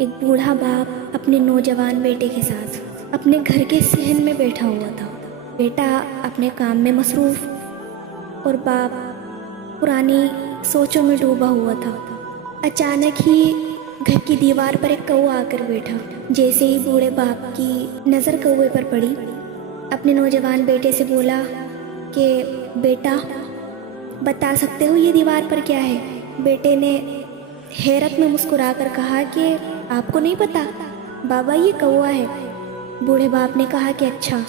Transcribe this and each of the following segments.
एक बूढ़ा बाप अपने नौजवान बेटे के साथ अपने घर के सहन में बैठा हुआ था। बेटा अपने काम में मसरूफ और बाप पुरानी सोचों में डूबा हुआ था। अचानक ही घर की दीवार पर एक कौवा आकर बैठा। जैसे ही बूढ़े बाप की नज़र कौवे पर पड़ी, अपने नौजवान बेटे से बोला कि बेटा बता सकते हो ये दीवार पर क्या है? बेटे ने हैरत में मुस्कुराकर कहा कि आपको नहीं पता बाबा, ये कौवा है। बूढ़े बाप ने कहा कि अच्छा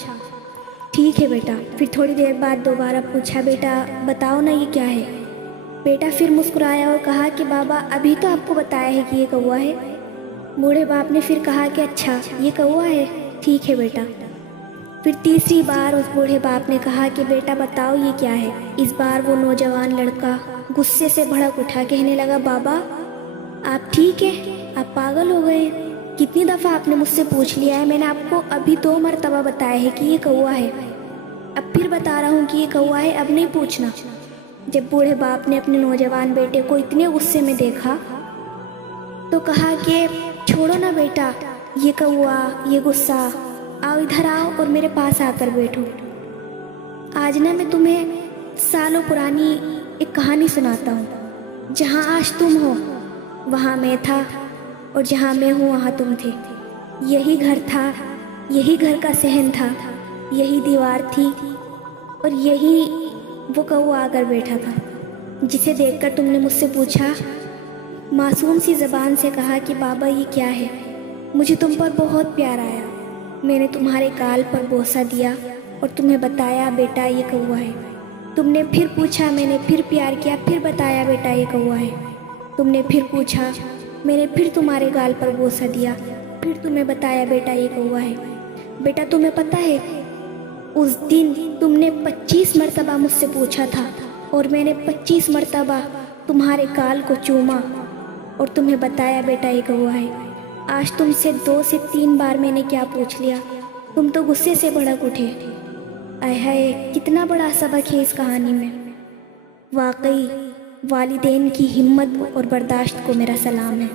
ठीक है बेटा। फिर थोड़ी देर बाद दोबारा पूछा, बेटा बताओ ना ये क्या है? बेटा फिर मुस्कुराया और कहा कि बाबा अभी तो आपको बताया है कि ये कौवा है। बूढ़े बाप ने फिर कहा कि अच्छा ये कौवा है, ठीक है बेटा। फिर तीसरी बार उस बूढ़े बाप ने कहा कि बेटा बताओ ये क्या है? इस बार वो नौजवान लड़का गुस्से से भड़क उठा, कहने लगा बाबा आप ठीक है? आप पागल हो गए? कितनी दफ़ा आपने मुझसे पूछ लिया है, मैंने आपको अभी 2 मरतबा बताया है कि ये कौवा है। अब फिर बता रहा हूँ कि ये कौवा है, अब नहीं पूछना। जब बूढ़े बाप ने अपने नौजवान बेटे को इतने गुस्से में देखा तो कहा कि छोड़ो ना बेटा, ये कौवा, ये गुस्सा, आओ इधर आओ और मेरे पास आकर बैठो। आज ना मैं तुम्हें सालों पुरानी एक कहानी सुनाता हूँ। जहाँ आज तुम हो वहाँ मैं था और जहाँ मैं हूँ वहाँ तुम थे। यही घर था, यही घर का सहन था, यही दीवार थी और यही वो कौवा आकर बैठा था जिसे देखकर तुमने मुझसे पूछा, मासूम सी ज़बान से कहा कि बाबा ये क्या है? मुझे तुम पर बहुत प्यार आया। मैंने तुम्हारे गाल पर बोसा दिया और तुम्हें बताया बेटा ये कौवा है। तुमने फिर पूछा, मैंने फिर प्यार किया, फिर बताया बेटा ये कौवा है। तुमने फिर पूछा, मैंने फिर तुम्हारे गाल पर बोसा दिया, फिर तुम्हें बताया बेटा ये कौवा है। बेटा तुम्हें पता है उस दिन तुमने 25 मरतबा मुझसे पूछा था और मैंने 25 मरतबा तुम्हारे गाल को चूमा और तुम्हें बताया बेटा ये कौवा है। आज तुमसे 2 से 3 बार मैंने क्या पूछ लिया, तुम तो गुस्से से भड़क उठे। आय हाय, कितना बड़ा सबक है इस कहानी में। वाकई वालिदैन की हिम्मत और बर्दाश्त को मेरा सलाम है।